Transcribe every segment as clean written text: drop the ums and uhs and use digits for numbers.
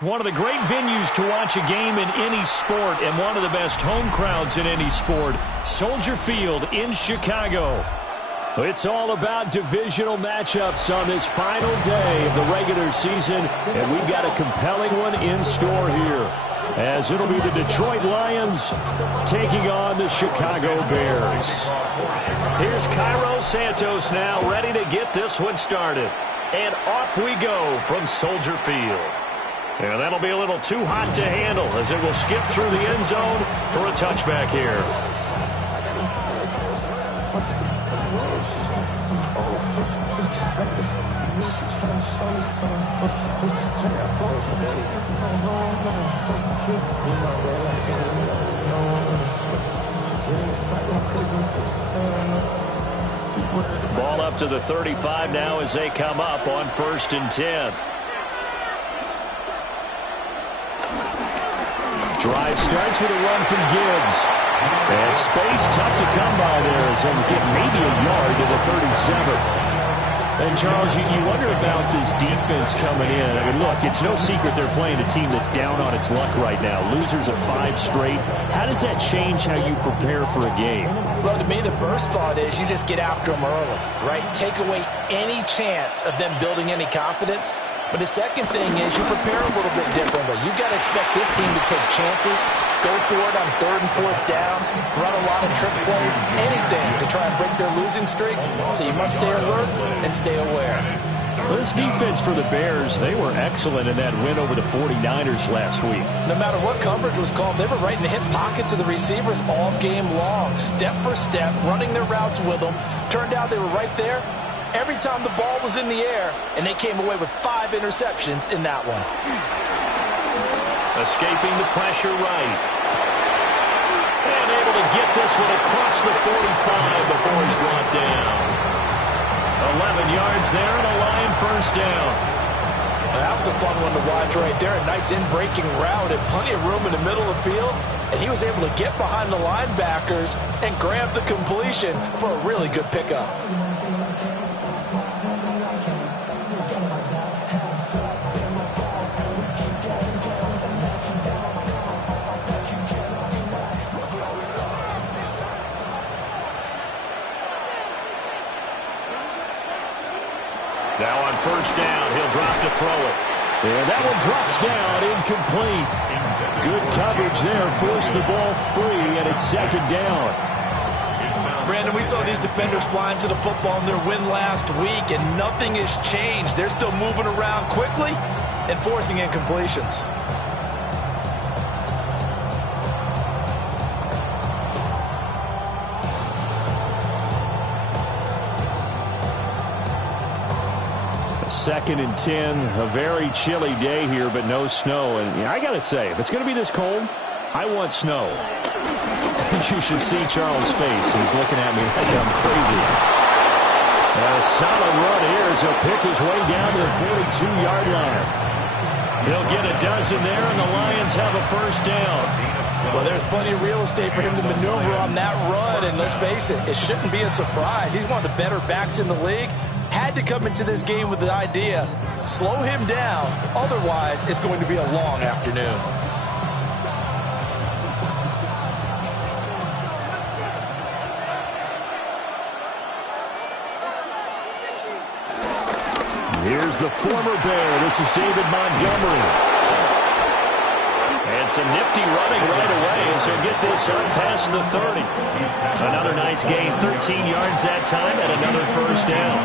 One of the great venues to watch a game in any sport and one of the best home crowds in any sport, Soldier Field in Chicago. It's all about divisional matchups on this final day of the regular season, and we've got a compelling one in store here, as it'll be the Detroit Lions taking on the Chicago Bears. Here's Cairo Santos now ready to get this one started. And off we go from Soldier Field. And that'll be a little too hot to handle as it will skip through the end zone for a touchback here. Ball up to the 35 now as they come up on 1st and 10. Drive starts with a run from Gibbs. And space tough to come by there as he'll get maybe a yard to the 37. And, Charles, you wonder about this defense coming in. I mean, look, it's no secret they're playing a team that's down on its luck right now. Losers of 5 straight. How does that change how you prepare for a game? Well, to me, the first thought is you just get after them early, right? Take away any chance of them building any confidence. But the second thing is you prepare a little bit differently. You've got to expect this team to take chances, go for it on 3rd and 4th downs, run a lot of trick plays, anything to try and break their losing streak. So you must stay alert and stay aware. Well, this defense for the Bears, they were excellent in that win over the 49ers last week. No matter what coverage was called, they were right in the hip pockets of the receivers all game long, step for step, running their routes with them. Turned out they were right there every time the ball was in the air, and they came away with 5 interceptions in that one. Escaping the pressure right. And able to get this one across the 45 before he's brought down. 11 yards there and a Lion first down. That was a fun one to watch right there. A nice in-breaking route and plenty of room in the middle of the field. And he was able to get behind the linebackers and grab the completion for a really good pickup. Now on 1st down, he'll drop to throw it. And that one drops down, incomplete. Good coverage there, forced the ball free, and it's second down. Brandon, we saw these defenders flying to the football in their win last week, and nothing has changed. They're still moving around quickly and forcing incompletions. Second and 10, a very chilly day here, but no snow. And I got to say, if it's going to be this cold, I want snow. You should see Charles' face. He's looking at me like I'm crazy. A solid run here as he'll pick his way down to the 42-yard line. He'll get a dozen there, and the Lions have a first down. Well, there's plenty of real estate for him to maneuver on that run, and let's face it, it shouldn't be a surprise. He's one of the better backs in the league. Had to come into this game with the idea, slow him down, otherwise it's going to be a long afternoon. Here's the former Bear. This is David Montgomery. And some nifty running right away as he'll get this up past the 30. Another nice gain, 13 yards that time, and another first down.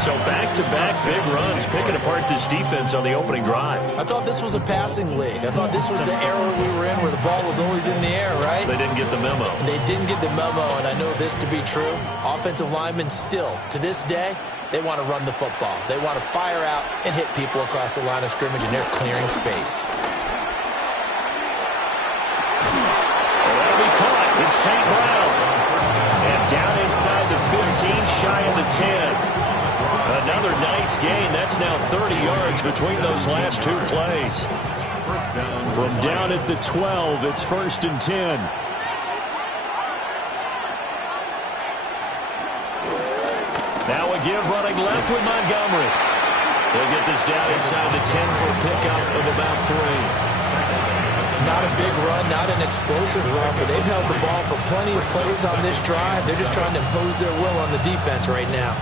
So back-to-back big runs, picking apart this defense on the opening drive. I thought this was a passing league. I thought this was the era we were in where the ball was always in the air, right? They didn't get the memo. They didn't get the memo, and I know this to be true. Offensive linemen still, to this day, they want to run the football. They want to fire out and hit people across the line of scrimmage, and they're clearing space. It's St. Brown. And down inside the 15, shy of the 10. Another nice gain. That's now 30 yards between those last two plays. From down at the 12, it's first and 10. Now a give running left with Montgomery. He'll get this down inside the 10 for a pickup of about 3. Not a big run, not an explosive run, but they've held the ball for plenty of plays on this drive. They're just trying to impose their will on the defense right now.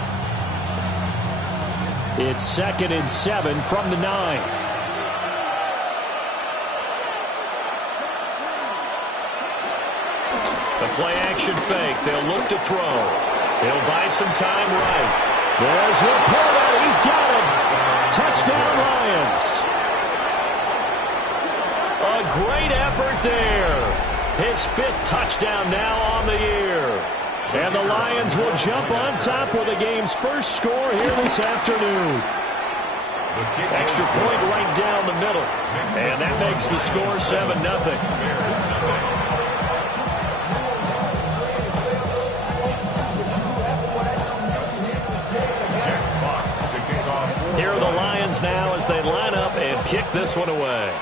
It's second and 7 from the 9. The play-action fake. They'll look to throw. They'll buy some time right. There's Laporta. He's got it. Touchdown, Lions. A great effort there. His 5th touchdown now on the year. And the Lions will jump on top with the game's first score here this afternoon. Extra point right down the middle. And that makes the score 7-0. Here are the Lions now as they line up and kick this one away.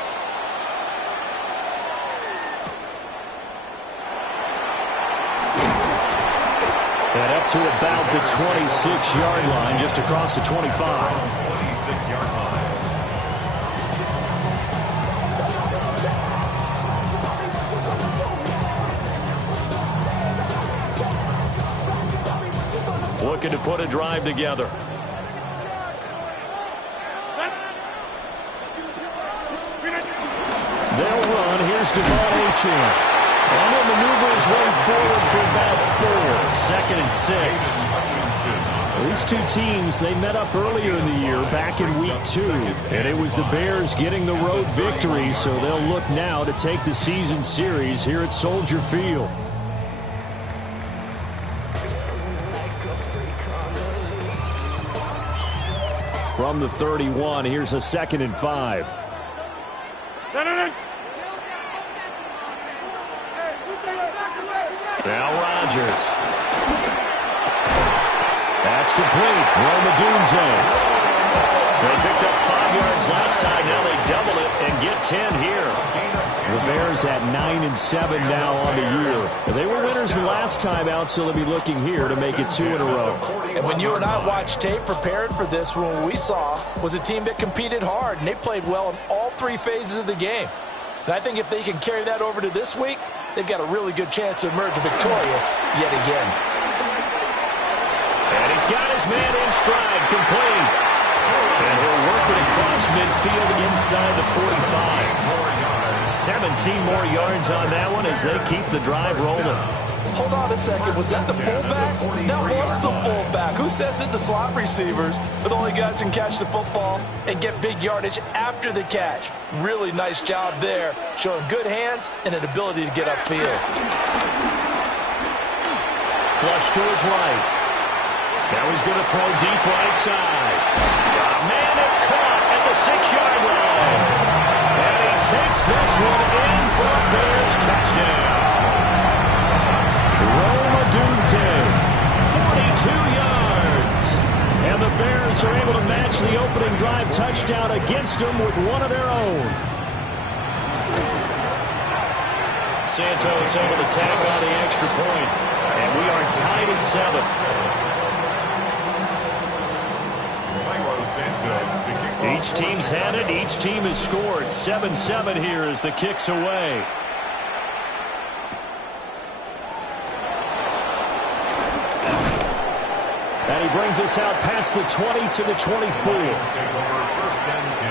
And up to about the 26-yard line, just across the 25. 26-yard line. Looking to put a drive together. They'll run. Here's Devon Achane. And he'll maneuver his way forward for about 4. Second and 6. These two teams, they met up earlier in the year, back in week 2. And it was the Bears getting the road victory, so they'll look now to take the season series here at Soldier Field. From the 31, here's a second and 5. Now Rodgers. That's complete. Romadunze. They picked up 5 yards last time. Now they double it and get 10 here. The Bears at 9-7 now on the year. They were winners the last time out, so they'll be looking here to make it 2 in a row. And when you and I watched tape prepared for this one, what we saw was a team that competed hard, and they played well in all 3 phases of the game. And I think if they can carry that over to this week, they've got a really good chance to emerge victorious yet again. And he's got his man in stride, complete. And he'll work it across midfield inside the 45. 17 more yards on that one as they keep the drive rolling. Hold on a second. Was that the fullback? That was the fullback. Who says it? The slot receivers are the only guys who can catch the football and get big yardage after the catch. Really nice job there, showing good hands and an ability to get upfield. Flush to his right. Now he's going to throw deep right side. Man, it's caught at the 6-yard line. And he takes this one in for a Bears touchdown. Roma Dunze, 42 yards. And the Bears are able to match the opening drive touchdown against them with one of their own. Santos able to tack on the extra point. And we are tied at 7. Each team's had it. Each team has scored. 7-7 here as the kick's away. And he brings us out past the 20 to the 24. Take over first and 10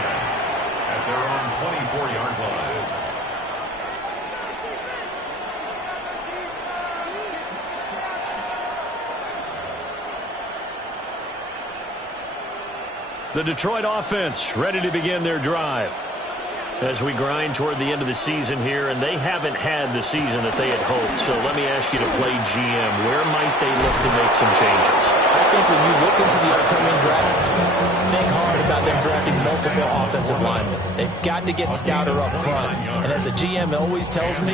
at their own 24-yard line. The Detroit offense ready to begin their drive as we grind toward the end of the season here, and they haven't had the season that they had hoped. So let me ask you to play GM. Where might they look to make some changes? I think when you look into the upcoming draft, think hard about them drafting multiple offensive linemen. They've got to get stouter up front. And as a GM always tells me,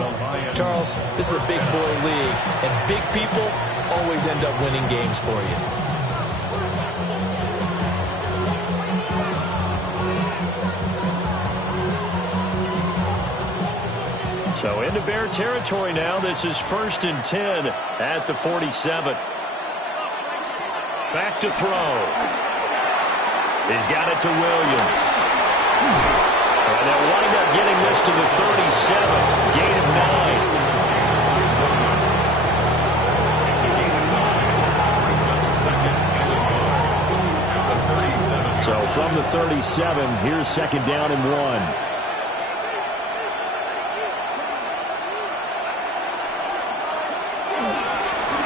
Charles, this is a big boy league, and big people always end up winning games for you. So into Bear territory now. This is 1st and 10 at the 47. Back to throw. He's got it to Williams. And they'll wind up getting this to the 37. Gain of 9. So from the 37, here's 2nd down and 1.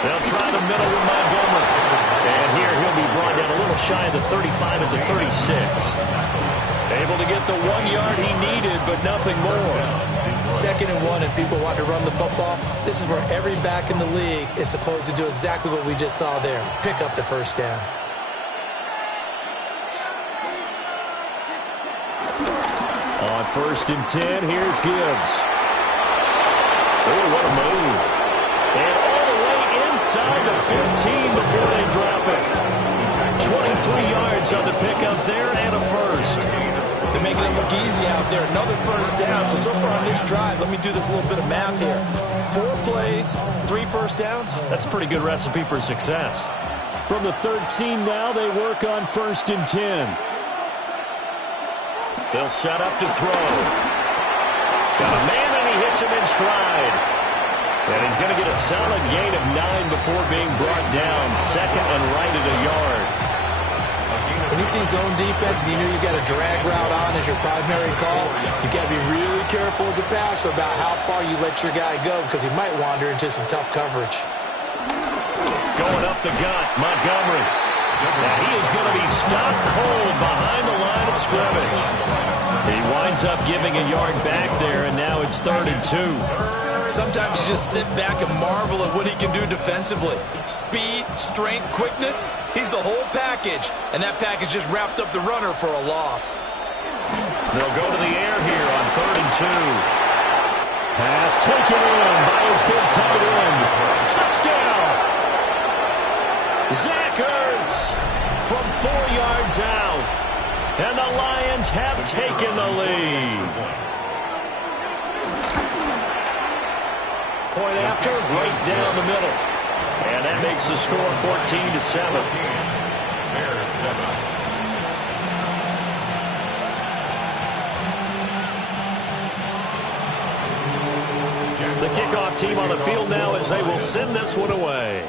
They'll try the middle with Montgomery. And here he'll be brought down a little shy of the 35 at the 36. Able to get the 1 yard he needed, but nothing more. 2nd and 1 and people want to run the football. This is where every back in the league is supposed to do exactly what we just saw there. Pick up the 1st down. On 1st and 10, here's Gibbs. Oh, what a move. And all the way inside the 15 before they drop it. 23 yards on the pickup there and a first. They're making it look easy out there. Another 1st down. So far on this drive, let me do this little bit of math here. 4 plays, 3 first downs. That's a pretty good recipe for success. From the 13 now, they work on 1st and 10. They'll set up to throw. Got a man and he hits him in stride. And he's going to get a solid gain of 9 before being brought down. 2nd and right at a yard. When you see zone defense and you know you got a drag route on as your primary call, you got to be really careful as a passer about how far you let your guy go because he might wander into some tough coverage. Going up the gut, Montgomery. And he is going to be stopped cold behind the line of scrimmage. He winds up giving a yard back there, and now it's 3rd and 2. Sometimes you just sit back and marvel at what he can do defensively. Speed, strength, quickness, he's the whole package. And that package just wrapped up the runner for a loss. They'll go to the air here on 3rd and 2. Pass taken in by his big tight end. Touchdown! Zach Ertz from 4 yards out. And the Lions have taken the lead. Point after, right down the middle. And that makes the score 14-7. The kickoff team on the field now as they will send this one away.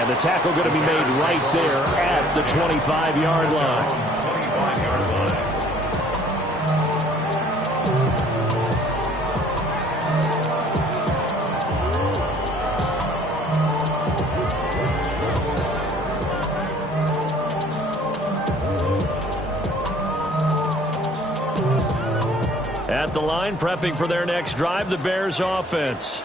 And the tackle going to be made right there at the 25-yard line. 25-yard line. At the line, prepping for their next drive, the Bears offense.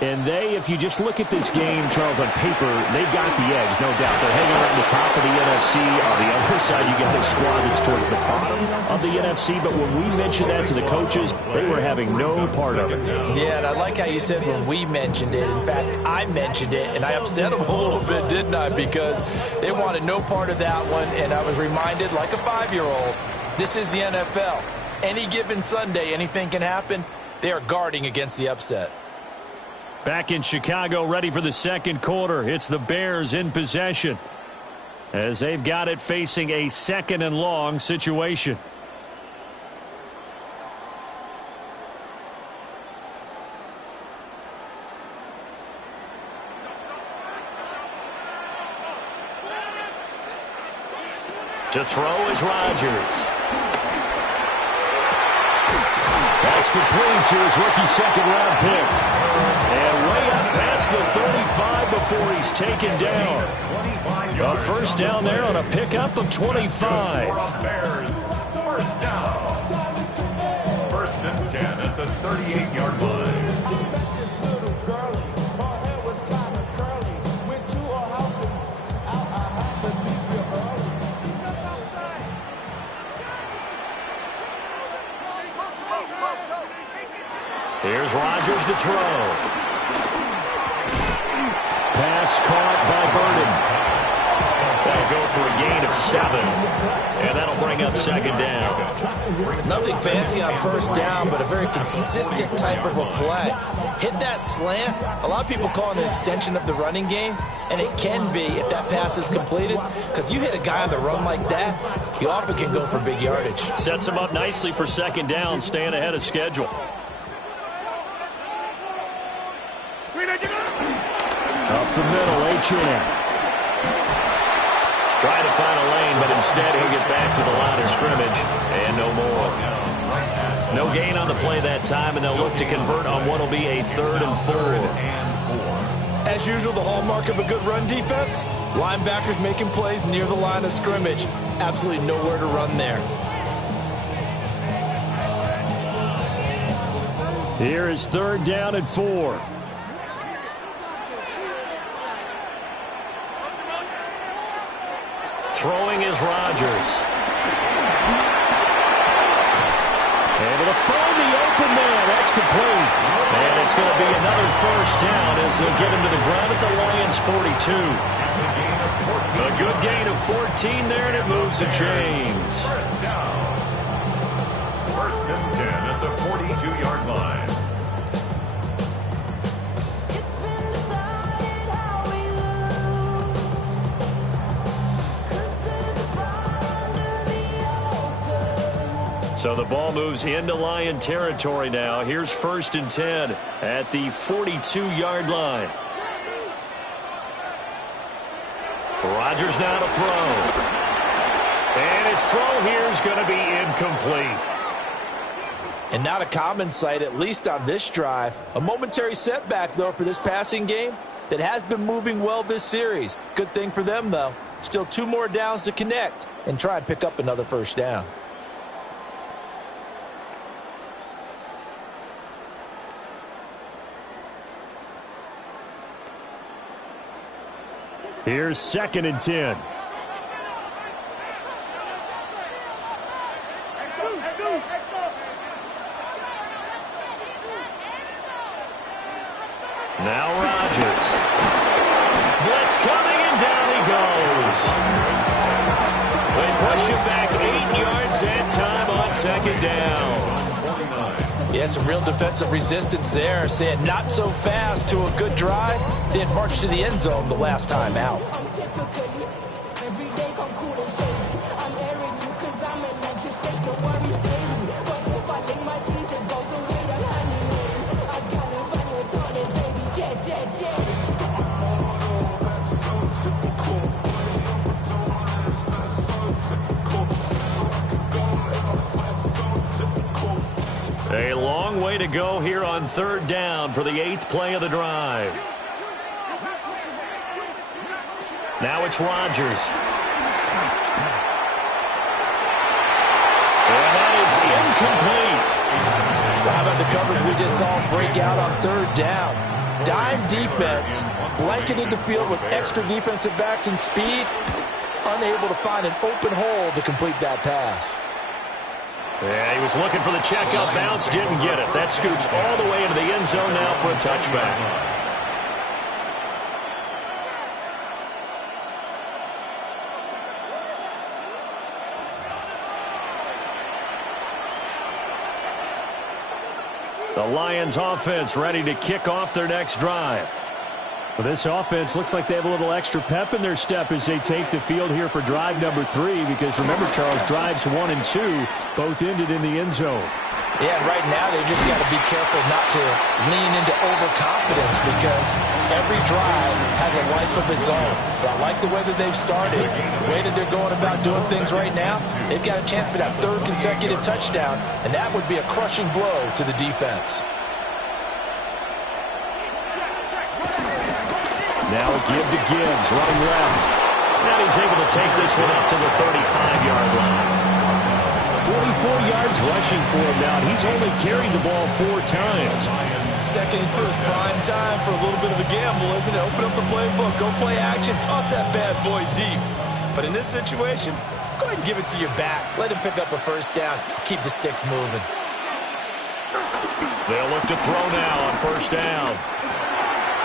And if you just look at this game, Charles, on paper, they've got the edge, no doubt. They're hanging around the top of the NFC. On the other side, you got a squad that's towards the bottom of the NFC. But when we mentioned that to the coaches, they were having no part of it. Yeah, and I like how you said when we mentioned it. In fact, I mentioned it, and I upset them a little bit, didn't I? Because they wanted no part of that one, and I was reminded, like a 5-year-old, this is the NFL. Any given Sunday, anything can happen. They are guarding against the upset. Back in Chicago, ready for the second quarter. It's the Bears in possession as they've got it facing a 2nd and long situation. To throw is Rodgers. That's complete to his rookie 2nd-round pick. And way up past the 35 before he's taken down. A first down there on a pickup of 25. Bears, first down. 1st and 10 at the 38-yard line. Here's Rodgers to throw. Pass caught by Burden. That'll go for a gain of 7. And that'll bring up 2nd down. Nothing fancy on first down, but a very consistent type of a play. Hit that slant. A lot of people call it an extension of the running game, and it can be if that pass is completed, because you hit a guy on the run like that, he often can go for big yardage. Sets him up nicely for 2nd down, staying ahead of schedule. Up the middle, H.N. Trying to find a lane, but instead he'll get back to the line of scrimmage, and no more. No gain on the play that time, and they'll look to convert on what will be a 3rd and 4. As usual, the hallmark of a good run defense, linebackers making plays near the line of scrimmage. Absolutely nowhere to run there. Here is 3rd down and 4. Throwing is Rodgers. Able to find the open man. That's complete. And it's going to be another first down as they'll get him to the ground at the Lions' 42. A good gain of 14 there, and it moves the chains. First down. 1st and 10 at the 42-yard line. So the ball moves into Lion territory now. Here's 1st and 10 at the 42-yard line. Rodgers now to throw. And his throw here is going to be incomplete. And not a common sight, at least on this drive. A momentary setback, though, for this passing game that has been moving well this series. Good thing for them, though. Still 2 more downs to connect and try and pick up another first down. Here's 2nd and 10. Now Rodgers. Blitz coming, and down he goes. They push him back 8 yards that time on 2nd down. Yeah, some real defensive resistance there. Saying not so fast to a good drive. Then march to the end zone the last time out. go here on 3rd down for the 8th play of the drive. Now it's Rodgers. And that is incomplete. Well, how about the coverage we just saw him break out on 3rd down? Dime defense, blanketed the field with extra defensive backs and speed, unable to find an open hole to complete that pass. Yeah, he was looking for the checkup bounce, didn't get it. That scoots all the way into the end zone now for a touchback. The Lions offense ready to kick off their next drive. Well, this offense looks like they have a little extra pep in their step as they take the field here for drive number 3, because remember, Charles, drives 1 and 2 both ended in the end zone. Yeah, and right now they've just got to be careful not to lean into overconfidence, because every drive has a life of its own. But I like the way that they've started, the way that they're going about doing things right now. They've got a chance for that 3rd consecutive touchdown, and that would be a crushing blow to the defense. Now a give to Gibbs, running left. And he's able to take this one up to the 35-yard line. 44 yards rushing for him now. He's only carried the ball 4 times. Second into his prime time for a little bit of a gamble, isn't it? Open up the playbook, go play action, toss that bad boy deep. But in this situation, go ahead and give it to your back. Let him pick up a 1st down. Keep the sticks moving. They'll look to throw now on 1st down.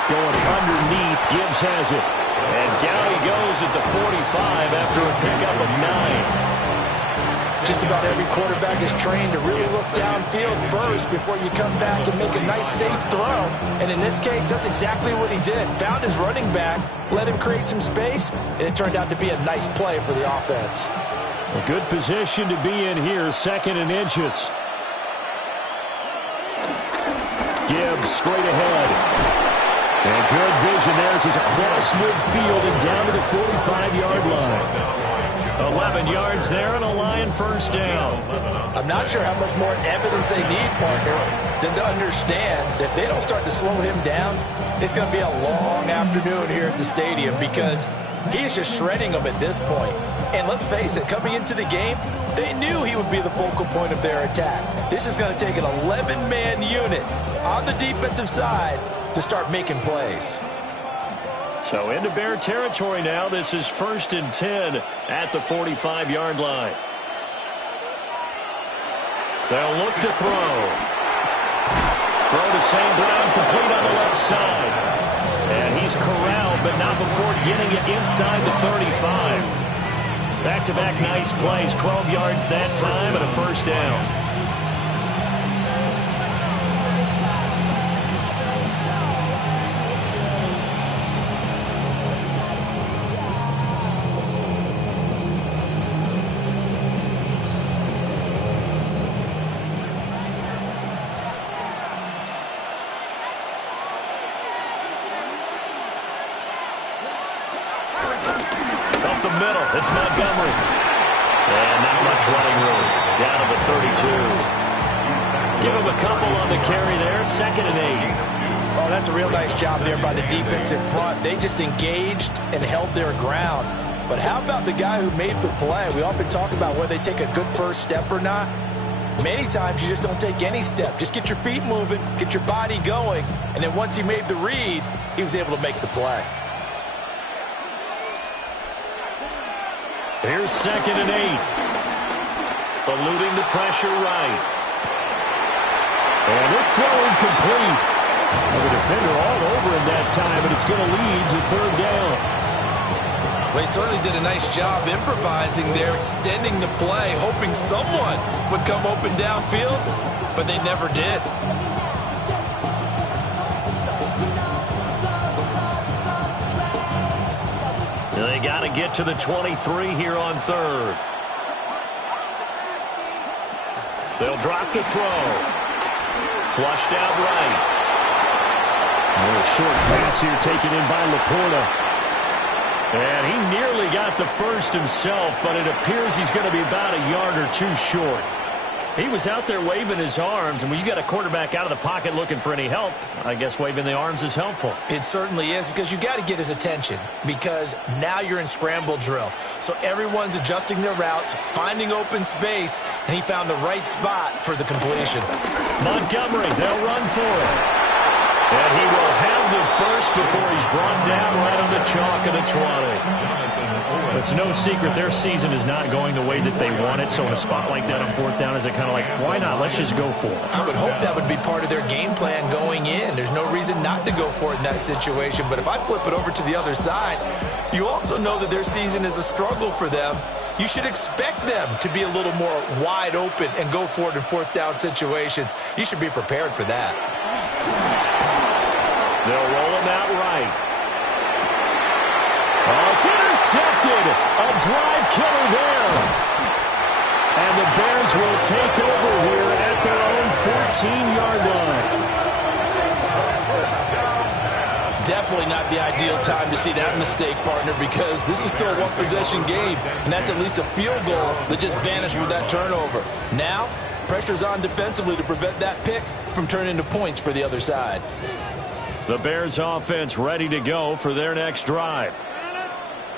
Going underneath, Gibbs has it. And down he goes at the 45 after a pickup of 9. Just about every quarterback is trained to really look downfield first before you come back and make a nice, safe throw. And in this case, that's exactly what he did. Found his running back, let him create some space, and it turned out to be a nice play for the offense. A good position to be in here, 2nd and inches. Gibbs straight ahead. And good vision there as he's across midfield and down to the 45-yard line. 11 yards there and a Lion 1st down. I'm not sure how much more evidence they need, partner, than to understand that if they don't start to slow him down, it's going to be a long afternoon here at the stadium, because he is just shredding them at this point. And let's face it, coming into the game, they knew he would be the focal point of their attack. This is going to take an 11-man unit on the defensive side to start making plays. So into Bear territory now. This is 1st and 10 at the 45-yard line. They'll look to throw. Throw to St. Brown, complete on the left side. And he's corralled, but not before getting it inside the 35. Back-to-back nice plays, 12 yards that time and a 1st down. It's Montgomery. And not much running room. Down to the 32. Give him a couple on the carry there. 2nd and 8. Oh, that's a real nice job there by the defensive front. They just engaged and held their ground. But how about the guy who made the play? We often talk about whether they take a good first step or not. Many times you just don't take any step. Just get your feet moving, get your body going, and then once he made the read, he was able to make the play. Here's 2nd and 8. Eluding the pressure right. And this throw incomplete. And the defender all over him that time, and it's going to lead to 3rd down. Well, he certainly did a nice job improvising there, extending the play, hoping someone would come open downfield, but they never did. They got to get to the 23 here on 3rd. They'll drop the throw. Flushed out right. A little short pass here taken in by Laporta. And he nearly got the first himself, but it appears he's going to be about a yard or 2 short. He was out there waving his arms, and when you got a quarterback out of the pocket looking for any help, I guess waving the arms is helpful. It certainly is, because you got to get his attention, because now you're in scramble drill. So everyone's adjusting their routes, finding open space, and he found the right spot for the completion. Montgomery, they'll run for it. And he will have the first before he's brought down right on the chalk of the 20. It's no secret their season is not going the way that they want it, so in a spot like that on fourth down, is it kind of like, why not? Let's just go for it. I would hope that would be part of their game plan going in. There's no reason not to go for it in that situation. But if I flip it over to the other side, you also know that their season is a struggle for them. You should expect them to be a little more wide open and go for it in fourth down situations. You should be prepared for that. They'll roll him out right. Oh, it's intercepted. A drive killer there. And the Bears will take over here at their own 14-yard line. Definitely not the ideal time to see that mistake, partner, because this is still a one-possession game, and that's at least a field goal that just vanished with that turnover. Now, pressure's on defensively to prevent that pick from turning into points for the other side. The Bears offense ready to go for their next drive.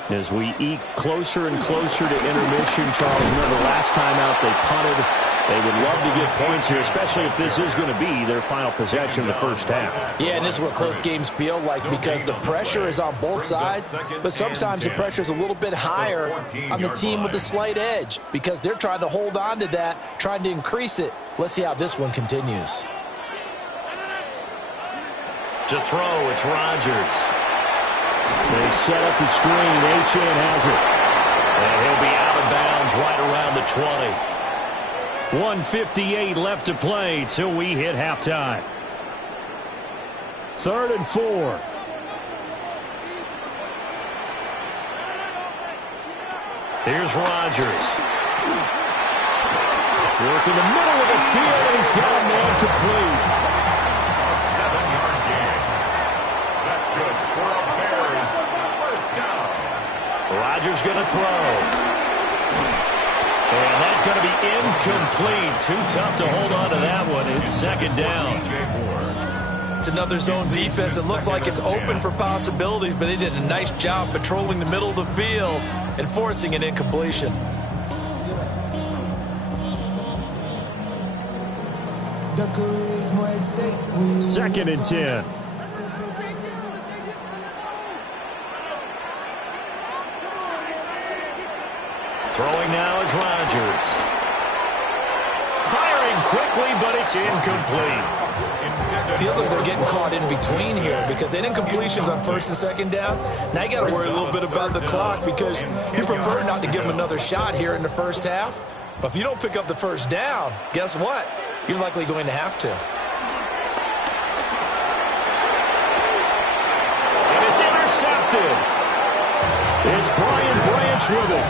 As we eke closer and closer to intermission, Charles, remember last time out they punted. They would love to get points here, especially if this is going to be their final possession of the first half. Yeah, and this is what close games feel like, because the pressure is on both sides, but sometimes the pressure is a little bit higher on the team with the slight edge, because they're trying to hold on to that, trying to increase it. Let's see how this one continues. To throw, it's Rodgers. They set up the screen. Achane has it. And he'll be out of bounds right around the 20. 1:58 left to play till we hit halftime. 3rd and 4. Here's Rodgers. Work in the middle of the field, and he's got a man complete. A 7-yard gain. That's good for a Bears first down. Rodgers going to throw. And that's going to be incomplete. Too tough to hold on to that one. It's 2nd down. It's another zone defense. It looks like it's open for possibilities, but they did a nice job patrolling the middle of the field and forcing an incompletion. Second and 10. Throwing now is Rodgers. Firing quickly, but it's incomplete. Feels like they're getting caught in between here, because they didn't incompletions on 1st and 2nd down. Now you got to worry a little bit about the clock, because you prefer not to give them another shot here in the first half. But if you don't pick up the first down, guess what? You're likely going to have to. And it's intercepted. It's Brian Branch with it.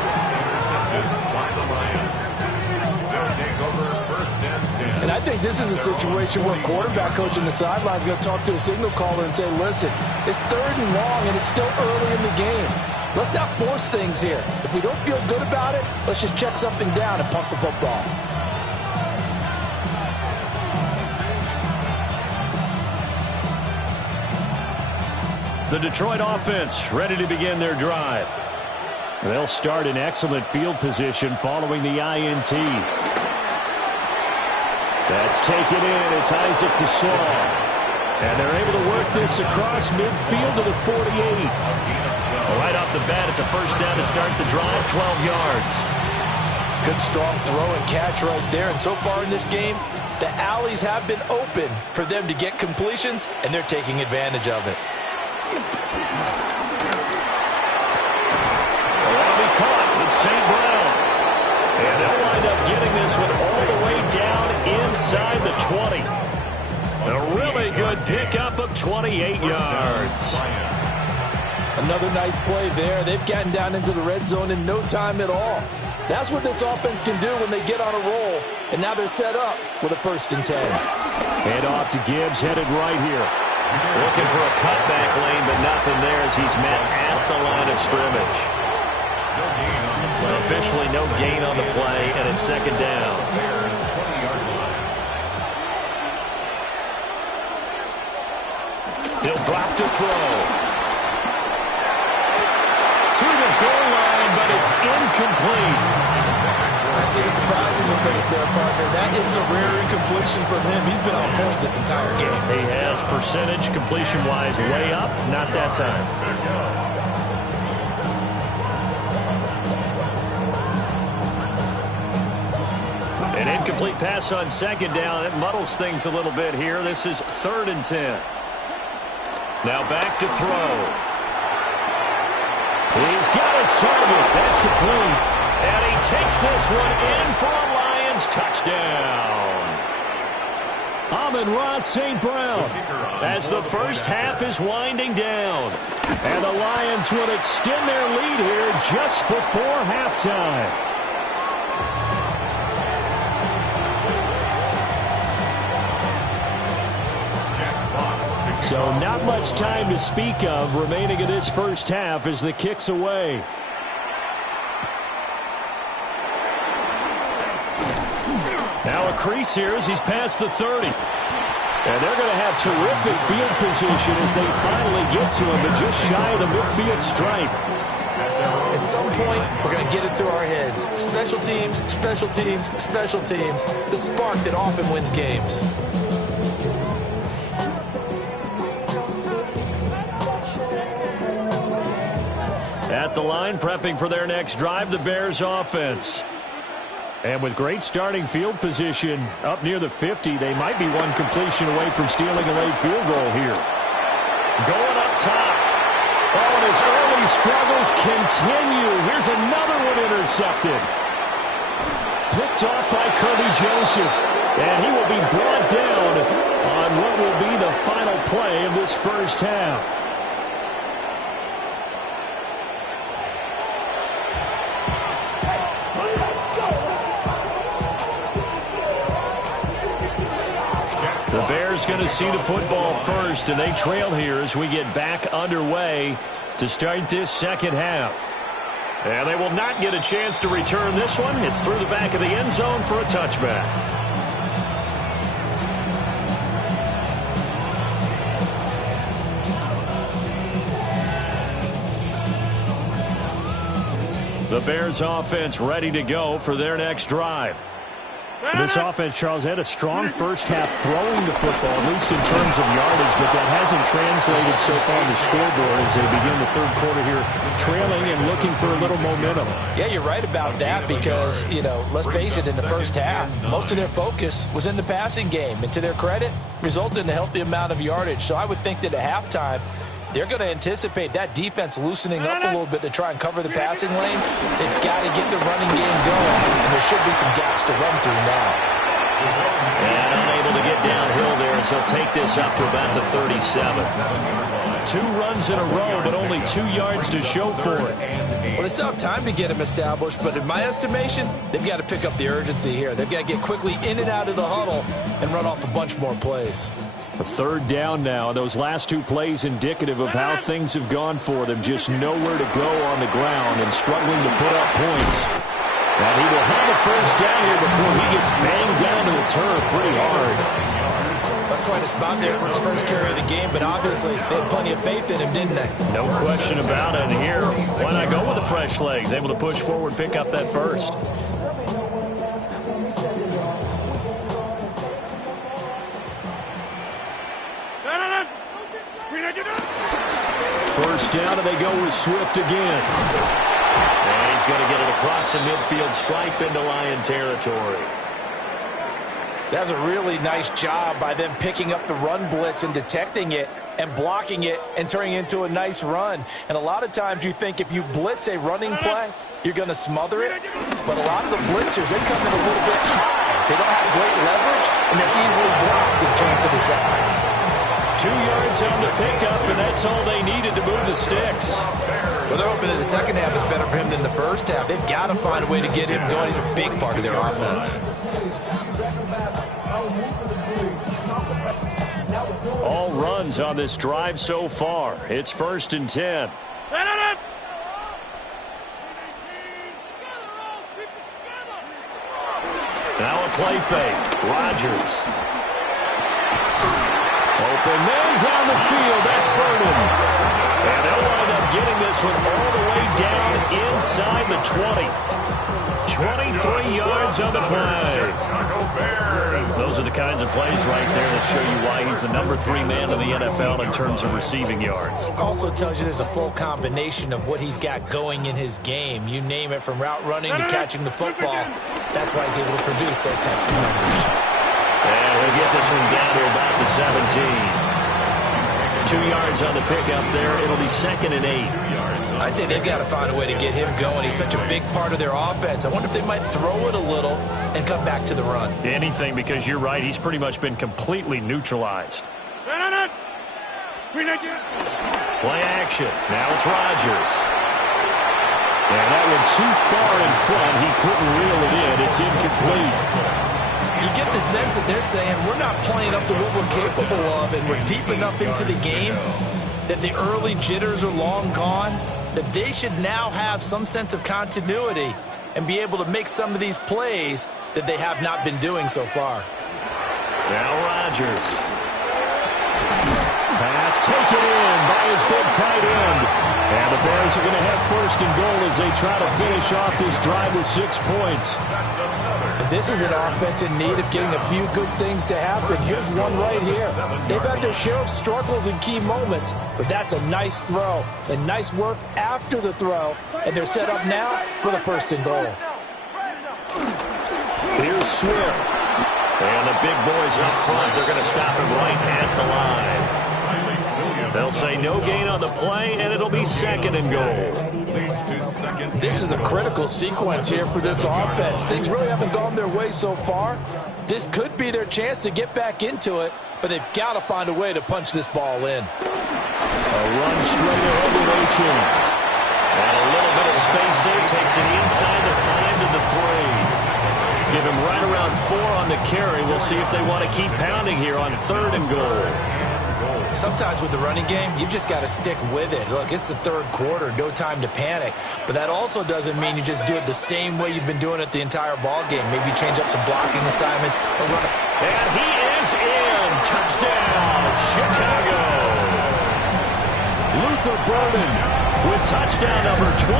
And I think this is a situation where quarterback coach in the sideline is going to talk to a signal caller and say, listen, it's 3rd and long and it's still early in the game. Let's not force things here. If we don't feel good about it, let's just check something down and punt the football. The Detroit offense ready to begin their drive. They'll start in excellent field position following the INT. That's taken in. It's Isaac to Slaw. And they're able to work this across midfield to the 48. Right off the bat, it's a first down to start the drive, 12 yards. Good strong throw and catch right there. And so far in this game, the alleys have been open for them to get completions, and they're taking advantage of it. That'll be caught. It's St. Brown. And they'll wind up getting this one all the way down inside the 20. A really good pickup of 28 yards. Another nice play there. They've gotten down into the red zone in no time at all. That's what this offense can do when they get on a roll. And now they're set up with a 1st and 10. Hand off to Gibbs, headed right here. Looking for a cutback lane, but nothing there as he's met at the line of scrimmage. Well, officially no gain on the play, and it's 2nd down. He'll drop to throw. To the goal line, but it's incomplete. I see the surprise in your face there, partner. That is a rare incompletion from him. He's been on point this entire game. He has percentage completion-wise way up. Not that time. An incomplete pass on second down. It muddles things a little bit here. This is 3rd and 10. Now back to throw. He's got his target. That's complete. And he takes this one in for a Lions touchdown. Amon-Ra St. Brown as the first half is winding down. And the Lions will extend their lead here just before halftime. So not much time to speak of remaining in this first half as the kick's away. Now a crease here as he's past the 30. And they're going to have terrific field position as they finally get to him, but just shy of the midfield stripe. At some point, we're going to get it through our heads. Special teams, special teams, special teams. The spark that often wins games. At the line, prepping for their next drive, the Bears offense. And with great starting field position up near the 50, they might be one completion away from stealing a late field goal here. Going up top. Oh, and his early struggles continue. Here's another one intercepted. Picked off by Kirby Joseph. And he will be brought down on what will be the final play of this first half. The Bears going to see the football first, and they trail here as we get back underway to start this second half. And they will not get a chance to return this one. It's through the back of the end zone for a touchback. The Bears offense ready to go for their next drive. This offense, Charles, had a strong first half throwing the football, at least in terms of yardage, but that hasn't translated so far on the scoreboard as they begin the third quarter here, trailing and looking for a little momentum. Yeah, you're right about that because, let's face it, in the first half, most of their focus was in the passing game. And to their credit, resulted in a healthy amount of yardage. So I would think that at halftime, they're going to anticipate that defense loosening up a little bit to try and cover the passing lanes. They've got to get the running game going, and there should be some gaps to run through now. And unable to get downhill there, so he'll take this up to about the 37. 2 runs in a row, but only 2 yards to show for it. Well, they still have time to get him established, but in my estimation, they've got to pick up the urgency here. They've got to get quickly in and out of the huddle and run off a bunch more plays. A 3rd down now. Those last 2 plays indicative of how things have gone for them. Just nowhere to go on the ground and struggling to put up points. And he will have a first down here before he gets banged down to the turf pretty hard. That's quite a spot there for his first carry of the game, but obviously they had plenty of faith in him, didn't they? No question about it. And here, why not go with the fresh legs? Able to push forward, pick up that first. First down, and they go with Swift again. And he's going to get it across the midfield stripe into Lion territory. That's a really nice job by them picking up the run blitz and detecting it and blocking it and turning it into a nice run. And a lot of times you think if you blitz a running play, you're going to smother it. But a lot of the blitzers, they come in a little bit high. They don't have great leverage, and they're easily blocked and turned to the side. 2 yards on the pickup, and that's all they needed to move the sticks. Well, they're hoping that the second half is better for him than the first half. They've got to find a way to get him going. He's a big part of their offense. All runs on this drive so far. It's 1st and 10. Now a play fake. Rodgers. Open man down the field. That's Burden. And they'll wind up getting this one all the way down inside the 20. 23 yards on the play. Those are the kinds of plays right there that show you why he's the #3 man in the NFL in terms of receiving yards. Also tells you there's a full combination of what he's got going in his game. You name it, from route running to catching the football. That's why he's able to produce those types of numbers. And we'll get this one down to about the 17. 2 yards on the pickup there. It'll be 2nd and 8. I'd say they've got to find a way to get him going. He's such a big part of their offense. I wonder if they might throw it a little and come back to the run. Anything, because you're right. He's pretty much been completely neutralized. Play action. Now it's Rodgers. And that one too far in front. He couldn't reel it in. It's incomplete. You get the sense that they're saying we're not playing up to what we're capable of, and we're deep enough into the game that the early jitters are long gone, that they should now have some sense of continuity and be able to make some of these plays that they have not been doing so far. Now Rodgers. Pass taken in by his big tight end. And the Bears are going to have 1st and goal as they try to finish off this drive with 6 points. This is an offense in need of getting a few good things to happen. Here's one right here. They've had their share of struggles in key moments, but that's a nice throw and nice work after the throw, and they're set up now for the 1st and goal. Here's Swift. And the big boys up front, they're going to stop him right at the line. They'll say no gain on the play, and it'll be 2nd and goal. This is a critical sequence here for this offense. Things really haven't gone their way so far. This could be their chance to get back into it, but they've got to find a way to punch this ball in. A run straight ahead with Achane. And a little bit of space there. Takes it inside the 5 to the 3. Give him right around 4 on the carry. We'll see if they want to keep pounding here on 3rd and goal. Sometimes with the running game, you've just got to stick with it. Look, it's the 3rd quarter, no time to panic. But that also doesn't mean you just do it the same way you've been doing it the entire ball game. Maybe change up some blocking assignments. Or run it. And he is in. Touchdown, Chicago. Luther Burden with touchdown number 23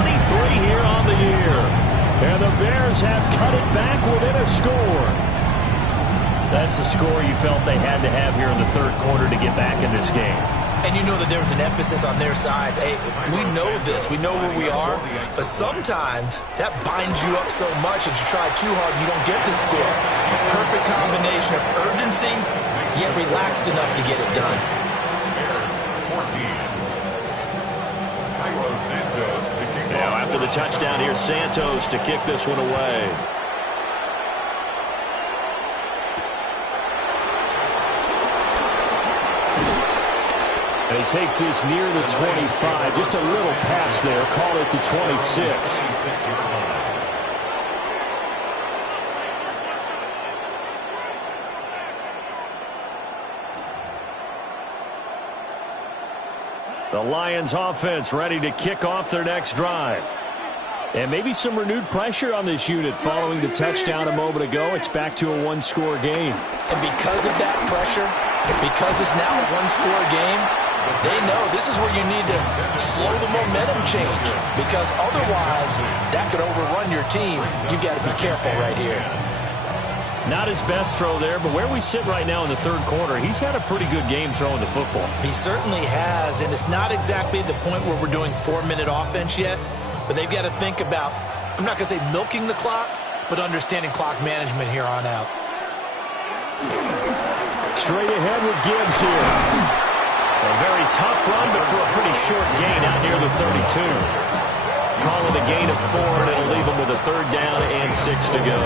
here on the year. And the Bears have cut it back within a score. That's a score you felt they had to have here in the 3rd quarter to get back in this game. And you know that there was an emphasis on their side. Hey, we know this. We know where we are. But sometimes that binds you up so much that you try too hard and you don't get the score. A perfect combination of urgency, yet relaxed enough to get it done. Now after the touchdown, here's Santos to kick this one away. And he takes this near the 25. Just a little pass there. Call it the 26. The Lions offense ready to kick off their next drive. And maybe some renewed pressure on this unit following the touchdown a moment ago. It's back to a 1-score game. And because of that pressure, because it's now a 1-score game, they know this is where you need to slow the momentum change, because otherwise that could overrun your team. You've got to be careful right here. Not his best throw there, but where we sit right now in the 3rd quarter, he's had a pretty good game throwing the football. He certainly has, and it's not exactly the point where we're doing 4-minute offense yet, but they've got to think about, I'm not going to say milking the clock, but understanding clock management here on out. Straight ahead with Gibbs here. A very tough run, but for a pretty short gain out near the 32. Call it a gain of 4, and it'll leave them with a 3rd down and 6 to go.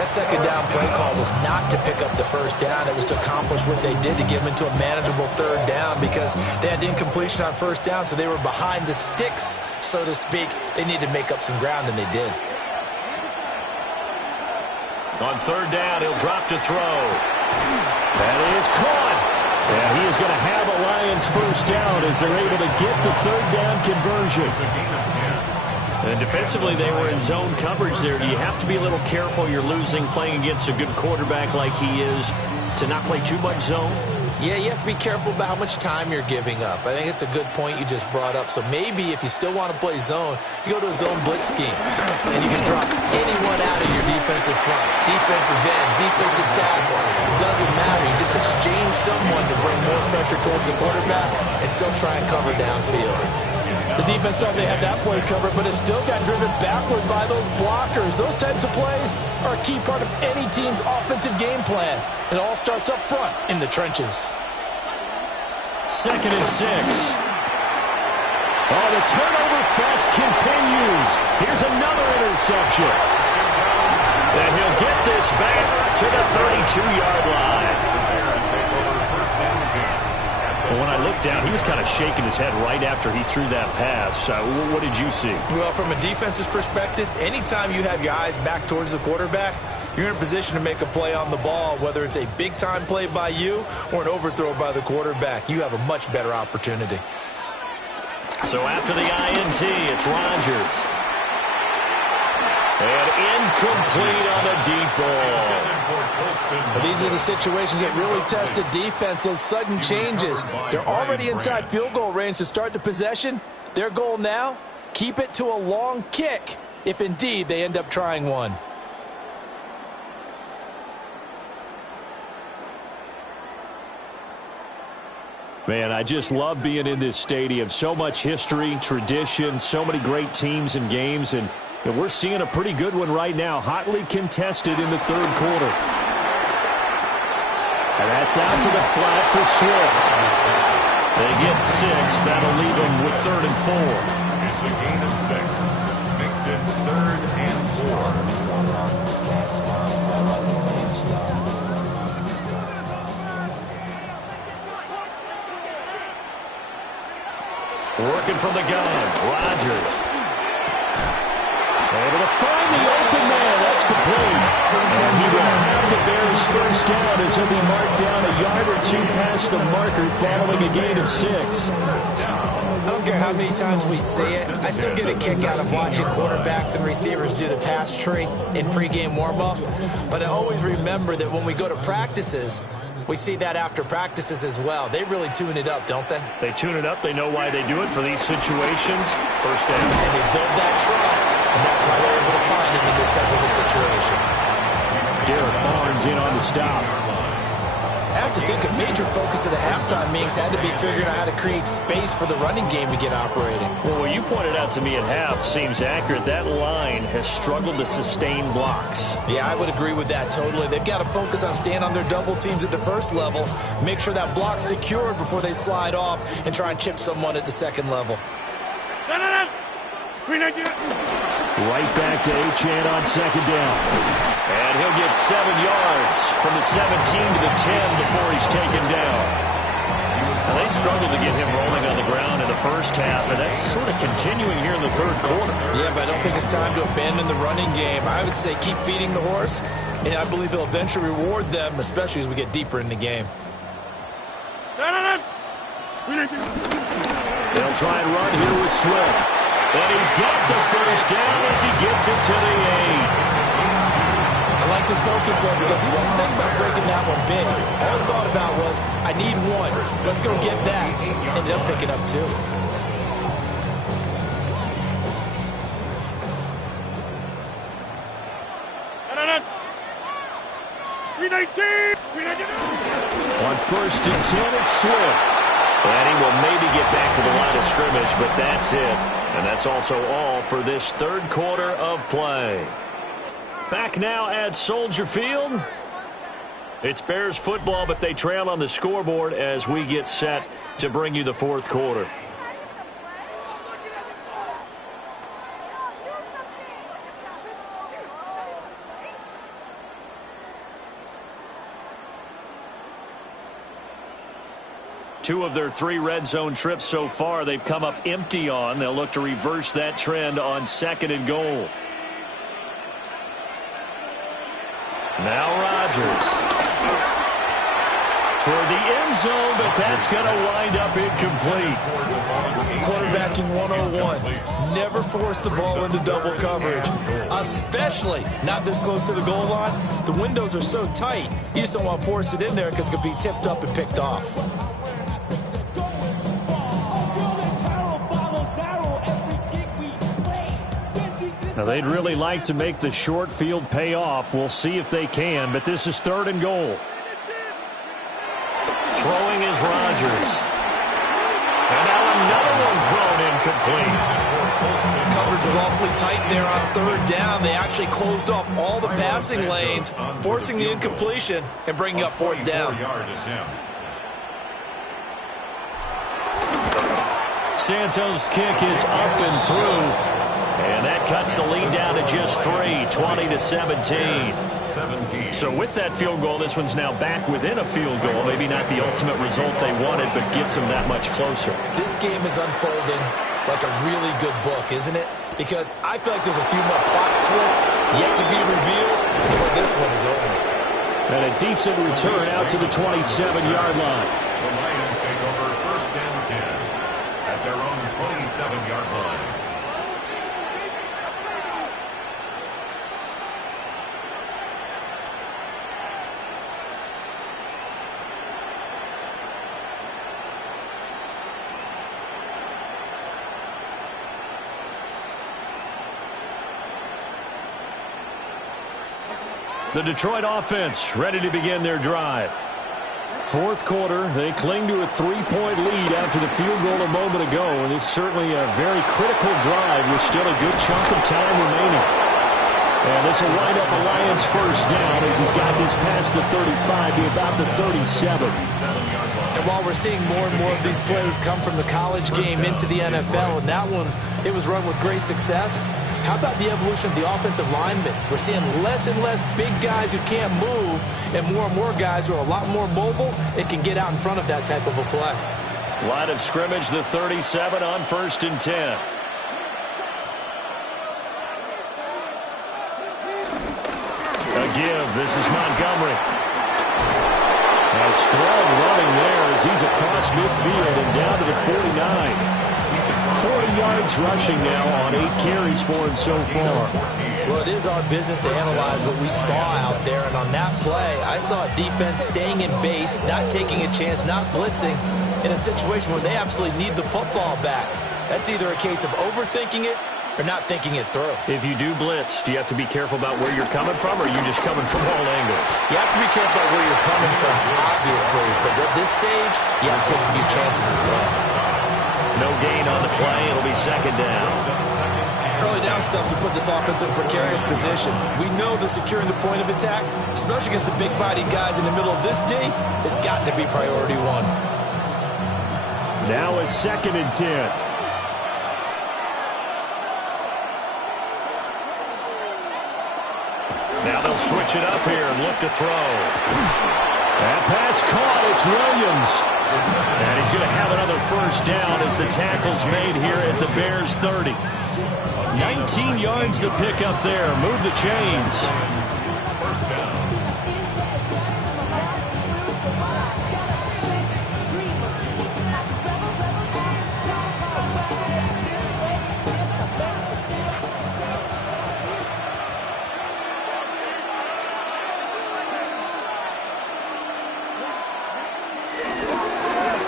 That 2nd down play call was not to pick up the 1st down. It was to accomplish what they did, to get them into a manageable 3rd down, because they had incompletion on 1st down, so they were behind the sticks, so to speak. They needed to make up some ground, and they did. On 3rd down, he'll drop to throw. That is caught. And he is going to have a Lions 1st down as they're able to get the 3rd down conversion. And defensively, they were in zone coverage there. You have to be a little careful. You're losing playing against a good quarterback like he is to not play too much zone. Yeah, you have to be careful about how much time you're giving up. I think it's a good point you just brought up. So maybe if you still want to play zone, you go to a zone blitz scheme. And you can drop anyone out of your defensive front. Defensive end, defensive tackle. It doesn't matter. You just exchange someone to bring more pressure towards the quarterback and still try and cover downfield. The defense thought they had that play covered, but it still got driven backward by those blockers. Those types of plays are a key part of any team's offensive game plan. It all starts up front in the trenches. 2nd and 6. Oh, the turnover fest continues. Here's another interception. And he'll get this back to the 32-yard line. Well, when I looked down, he was kind of shaking his head right after he threw that pass. What did you see? Well, from a defense's perspective, anytime you have your eyes back towards the quarterback, you're in a position to make a play on the ball, whether it's a big-time play by you or an overthrow by the quarterback. You have a much better opportunity. So after the INT, it's Rodgers. And incomplete on a deep ball. Well, these are the situations that really test the defense, those sudden changes. They're already inside field goal range to start the possession. Their goal now, keep it to a long kick, if indeed they end up trying one. Man, I just love being in this stadium. So much history, tradition, so many great teams and games, and we're seeing a pretty good one right now, hotly contested in the 3rd quarter. And that's out to the flat for Swift. They get 6. That'll leave them with 3rd and 4. It's a gain of 6. Makes it 3rd and 4. Working from the gun, Rodgers. Able to find the open man. That's complete. And he will have the Bears first down as he'll be marked down a yard or two past the marker following a gain of 6. I don't care how many times we say it, I still get a kick out of watching quarterbacks and receivers do the pass tree in pregame warm-up. But I always remember that when we go to practices, we see that after practices as well. They really tune it up, don't they? They tune it up. They know why they do it for these situations. First down. And they build that trust, and that's why they're able to find him in this type of a situation. Derek Barnes in on the stop. I have to think a major focus of the halftime meetings had to be figuring out how to create space for the running game to get operating. Well, what you pointed out to me at half seems accurate. That line has struggled to sustain blocks. Yeah, I would agree with that totally. They've got to focus on staying on their double teams at the first level, make sure that block's secured before they slide off, and try and chip someone at the second level. Right back to Achane on 2nd down. And he'll get 7 yards from the 17 to the 10 before he's taken down. Now, they struggled to get him rolling on the ground in the first half, and that's sort of continuing here in the 3rd quarter. Yeah, but I don't think it's time to abandon the running game. I would say keep feeding the horse, and I believe he'll eventually reward them, especially as we get deeper in the game. They'll try and run here with Swift. And he's got the first down as he gets it to the 8. I like this focus there because he wasn't thinking about breaking that one big. All he thought about was, I need 1. Let's go get that. Ended up picking up 2. On 1st and 10, it's Swift. And he will maybe get back to the line of scrimmage, but that's it. And that's also all for this 3rd quarter of play. Back now at Soldier Field. It's Bears football, but they trail on the scoreboard as we get set to bring you the 4th quarter. Two of their 3 red zone trips so far, they've come up empty on. They'll look to reverse that trend on 2nd and goal. Now Rodgers. Toward the end zone, but that's going to wind up incomplete. Quarterback Blocking 101. Never force the ball into double coverage, especially not this close to the goal line. The windows are so tight, you just don't want to force it in there because it could be tipped up and picked off. Now, they'd really like to make the short field pay off. We'll see if they can, but this is 3rd and goal. Throwing is Rodgers. And now another one thrown incomplete. Coverage was awfully tight there on 3rd down. They actually closed off all the passing lanes, forcing the incompletion and bringing up 4th down. Santos' kick is up and through. And that cuts the lead down to just 3, 20-17. So with that field goal, this one's now back within a field goal. Maybe not the ultimate result they wanted, but gets them that much closer. This game is unfolding like a really good book, isn't it? Because I feel like there's a few more plot twists yet to be revealed before this one is over. And a decent return out to the 27-yard line. The Lions take over 1st and 10 at their own 27-yard line. The Detroit offense ready to begin their drive. 4th quarter, they cling to a 3-point lead after the field goal a moment ago, and it's certainly a very critical drive with still a good chunk of time remaining. And this will wind up the Lions' 1st down as he's got this past the 35 to about the 37. And while we're seeing more and more of these plays come from the college game into the NFL, and that one, it was run with great success, how about the evolution of the offensive linemen? We're seeing less and less big guys who can't move and more guys who are a lot more mobile and can get out in front of that type of a play. Line of scrimmage, the 37 on 1st and 10. A give. This is Montgomery. A strong running there as he's across midfield and down to the 49. 40 yards rushing now on 8 carries for him so far. Well, it is our business to analyze what we saw out there, and on that play, I saw a defense staying in base, not taking a chance, not blitzing, in a situation where they absolutely need the football back. That's either a case of overthinking it or not thinking it through. If you do blitz, do you have to be careful about where you're coming from, or are you just coming from all angles? You have to be careful about where you're coming from, obviously, but at this stage, you have to take a few chances as well. No gain on the play. It'll be 2nd down. Early down stuff to put this offense in a precarious position. We know that securing the point of attack, especially against the big-bodied guys in the middle of this D, has got to be priority 1. Now a 2nd and 10. Now they'll switch it up here and look to throw. That pass caught. It's Williams. And he's going to have another 1st down as the tackle's made here at the Bears' 30. 19 yards to pick up there. Move the chains. 1st down.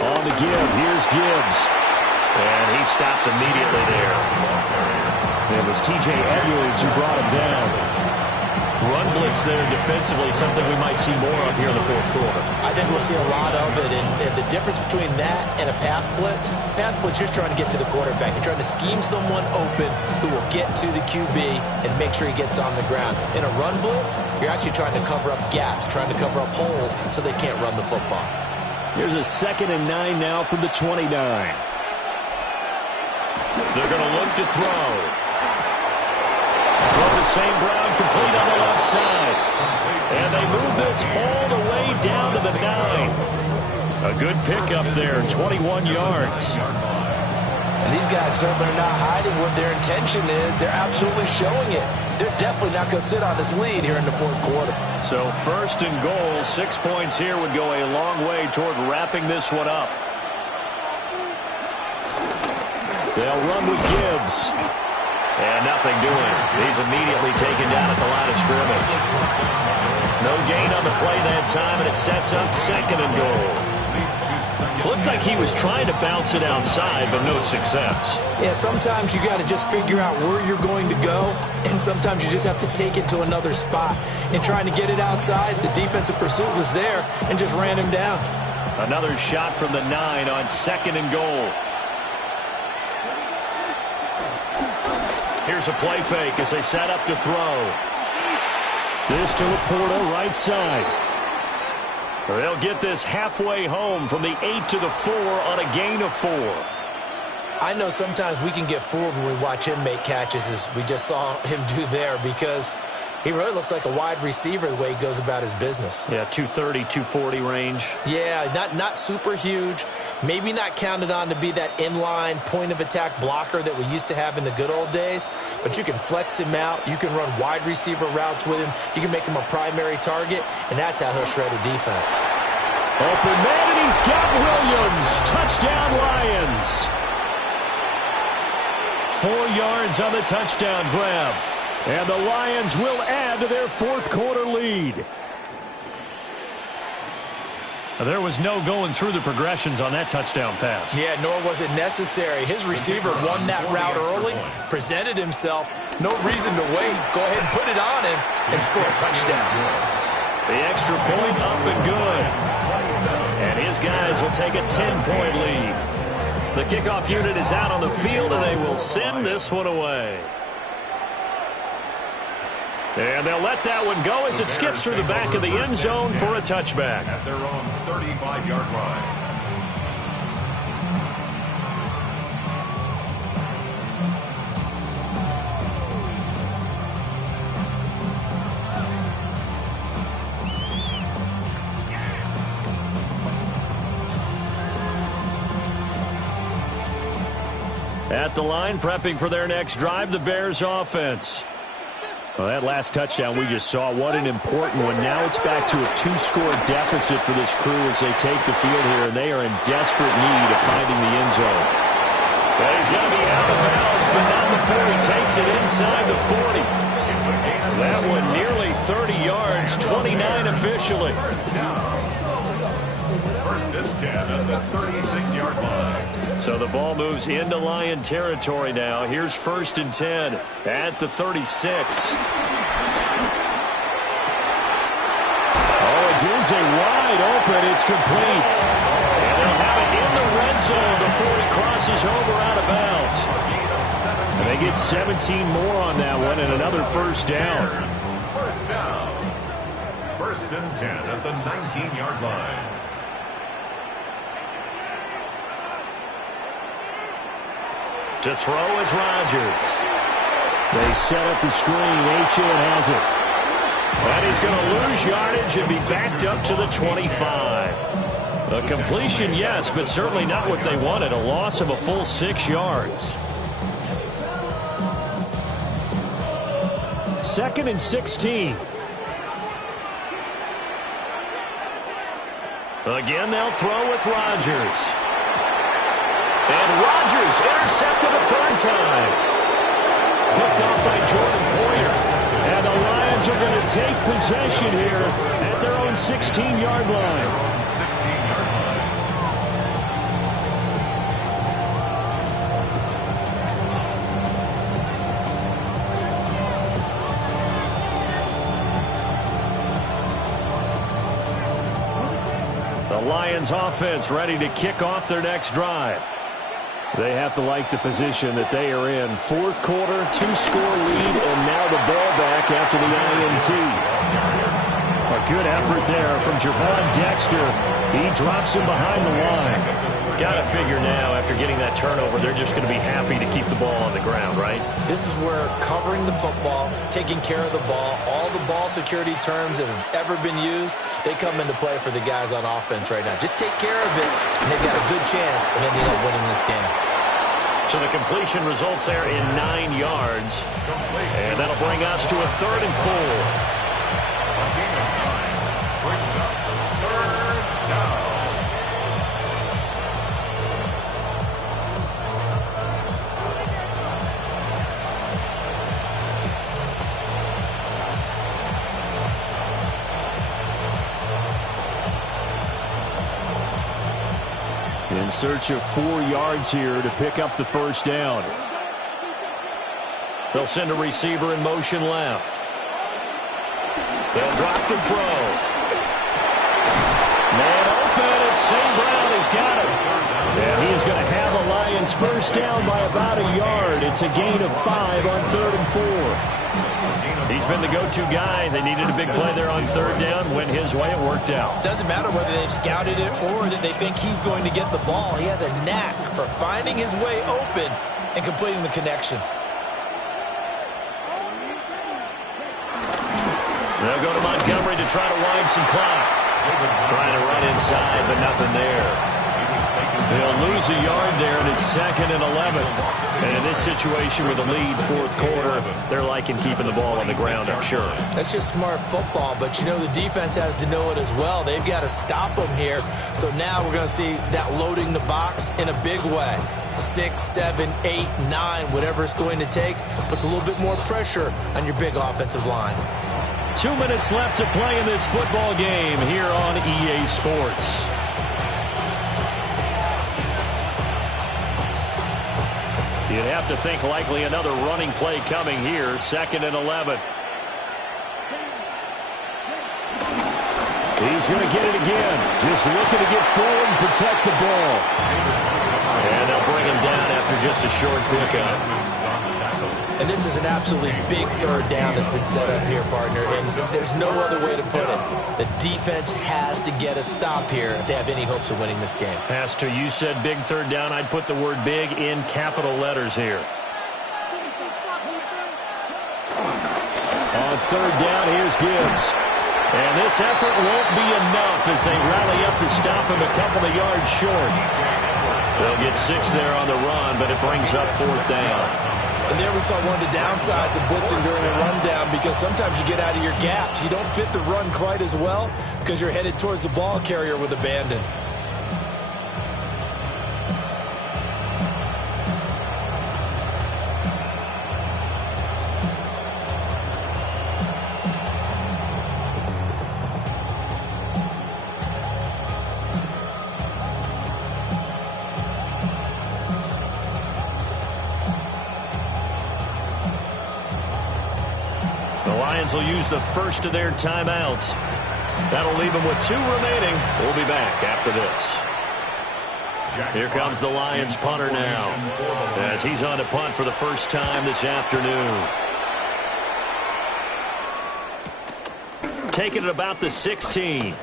On the give, here's Gibbs. And he stopped immediately there. It was T.J. Edwards who brought him down. Run blitz there defensively, something we might see more of here in the 4th quarter. I think we'll see a lot of it, and the difference between that and a pass blitz, you're trying to get to the quarterback. You're trying to scheme someone open who will get to the QB and make sure he gets on the ground. In a run blitz, you're actually trying to cover up gaps, trying to cover up holes so they can't run the football. Here's a 2nd and 9 now from the 29. They're going to look to throw. Throw to St. Brown, complete on the left side. And they move this all the way down to the 9. A good pickup there, 21 yards. And these guys certainly are not hiding what their intention is. They're absolutely showing it. They're definitely not going to sit on this lead here in the 4th quarter. So 1st and goal, 6 points here would go a long way toward wrapping this one up. They'll run with Gibbs. And nothing doing. He's immediately taken down at the line of scrimmage. No gain on the play that time, and it sets up second and goal. Looked like he was trying to bounce it outside, but no success. Yeah, sometimes you got to just figure out where you're going to go, and sometimes you just have to take it to another spot. And trying to get it outside, the defensive pursuit was there and just ran him down. Another shot from the 9 on second and goal. Here's a play fake as they set up to throw. This to Laporta, right side. They'll get this halfway home from the 8 to the 4 on a gain of 4. I know sometimes we can get fooled when we watch him make catches, as we just saw him do there, because he really looks like a wide receiver the way he goes about his business. Yeah, 230, 240 range. Yeah, not super huge. Maybe not counted on to be that inline point-of-attack blocker that we used to have in the good old days. But you can flex him out. You can run wide receiver routes with him. You can make him a primary target, and that's how he'll shred a defense. Open man, and he's got Williams. Touchdown, Lions. 4 yards on the touchdown grab. And the Lions will add to their fourth quarter lead. There was no going through the progressions on that touchdown pass. Yeah, nor was it necessary. His receiver won that route early, presented himself. No reason to wait. Go ahead and put it on him and score a touchdown. The extra point up and good. And his guys will take a 10-point lead. The kickoff unit is out on the field, and they will send this one away. And they'll let that one go as it skips through the back of the end zone for a touchback. At their own 35-yard line. At the line, prepping for their next drive, the Bears offense. Well, that last touchdown we just saw, what an important one. Now it's back to a 2-score deficit for this crew as they take the field here, and they are in desperate need of finding the end zone. But he's going to be out of bounds, but not before he takes it inside the 40. That one nearly 30 yards, 29 officially. First and 10 at the 36-yard line. So the ball moves into Lion territory now. Here's first and 10 at the 36. Oh, Odunze wide open. It's complete. And they'll have it in the red zone before he crosses over out of bounds. And they get 17 more on that one and another first down. First down. First and 10 at the 19-yard line. To throw is Rodgers. They set up the screen. Achane has it. And he's going to lose yardage and be backed up to the 25. A completion, yes, but certainly not what they wanted. A loss of a full 6 yards. Second and 16. Again, they'll throw with Rodgers. And Rodgers intercepted a third time. Picked off by Jordan Poyer. And the Lions are going to take possession here at their own 16-yard line. 16-yard line. The Lions offense ready to kick off their next drive. They have to like the position that they are in. Fourth quarter, 2-score lead, and now the ball back after the INT. A good effort there from Javon Dexter. He drops him behind the line. Got to figure now, after getting that turnover, they're just going to be happy to keep the ball on the ground, right? This is where covering the football, taking care of the ball, all the ball security terms that have ever been used, they come into play for the guys on offense right now. Just take care of it, and they've got a good chance of ending up winning this game. So the completion results there in 9 yards. And that'll bring us to a 3rd and 4. A gain of 9 brings up third down. In search of 4 yards here to pick up the first down. They'll send a receiver in motion left. They'll drop the throw. Man open, it's St. Brown has got him. And he is going to have the Lions first down by about a yard. It's a gain of 5 on 3rd and 4. He's been the go-to guy. They needed a big play there on 3rd down. Went his way, it worked out. Doesn't matter whether they've scouted it or that they think he's going to get the ball. He has a knack for finding his way open and completing the connection. They'll go to Montgomery to try to wind some clock. Trying to run inside, but nothing there. They'll lose a yard there, and it's 2nd and 11. And in this situation with a lead, 4th quarter, they're liking keeping the ball on the ground, I'm sure. That's just smart football, but you know the defense has to know it as well. They've got to stop them here. So now we're going to see that loading the box in a big way. 6, 7, 8, 9, whatever it's going to take, puts a little bit more pressure on your big offensive line. 2 minutes left to play in this football game here on EA Sports. You'd have to think likely another running play coming here. 2nd and 11. He's going to get it again. Just looking to get forward and protect the ball. And they'll bring him down after just a short pickup. And this is an absolutely big 3rd down that's been set up here, partner. And there's no other way to put it. The defense has to get a stop here if they have any hopes of winning this game. Pastor, you said big 3rd down. I'd put the word big in capital letters here. On 3rd down, here's Gibbs. And this effort won't be enough as they rally up to stop him a couple of yards short. They'll get 6 there on the run, but it brings up 4th down. And there we saw one of the downsides of blitzing during a rundown, because sometimes you get out of your gaps. You don't fit the run quite as well because you're headed towards the ball carrier with abandon. Will use the first of their timeouts. That'll leave them with 2 remaining. We'll be back after this. Here comes the Lions punter now, as he's on to punt for the first time this afternoon. Taking it about the 16.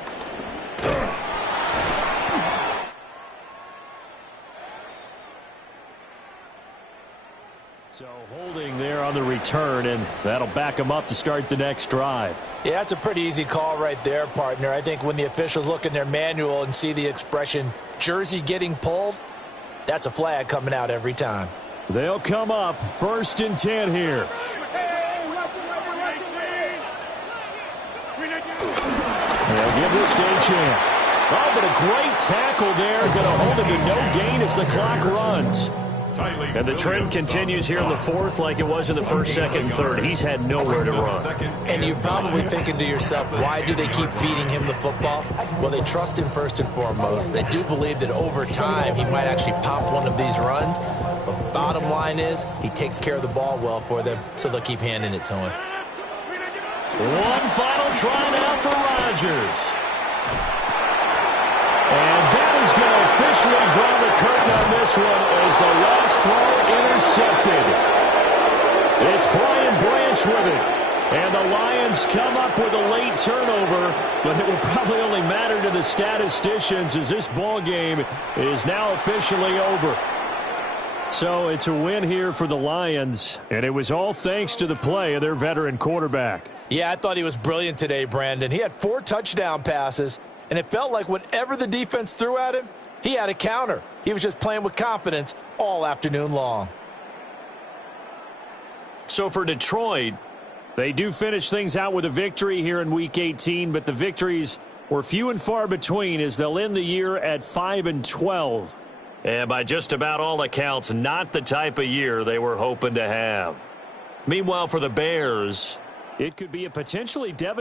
So holding there on the return, and that'll back them up to start the next drive. Yeah, that's a pretty easy call right there, partner. I think when the officials look in their manual and see the expression jersey getting pulled, that's a flag coming out every time. They'll come up 1st and 10 here. They'll give this to a chance. Oh, but a great tackle there. Going to hold him to no gain as the clock runs. And the trend continues here in the 4th like it was in the 1st, 2nd, and 3rd. He's had nowhere to run. And you're probably thinking to yourself, why do they keep feeding him the football? Well, they trust him first and foremost. They do believe that over time he might actually pop one of these runs. But bottom line is he takes care of the ball well for them, so they'll keep handing it to him. One final try now for Rodgers. And that is going to officially draw the curtain on this one as the last throw intercepted. It's Brian Branch with it. And the Lions come up with a late turnover, but it will probably only matter to the statisticians as this ball game is now officially over. So it's a win here for the Lions, and it was all thanks to the play of their veteran quarterback. Yeah, I thought he was brilliant today, Brandon. He had 4 touchdown passes, and it felt like whatever the defense threw at him, he had a counter. He was just playing with confidence all afternoon long. So for Detroit, they do finish things out with a victory here in Week 18, but the victories were few and far between as they'll end the year at 5-12. And by just about all accounts, not the type of year they were hoping to have. Meanwhile, for the Bears, it could be a potentially devastating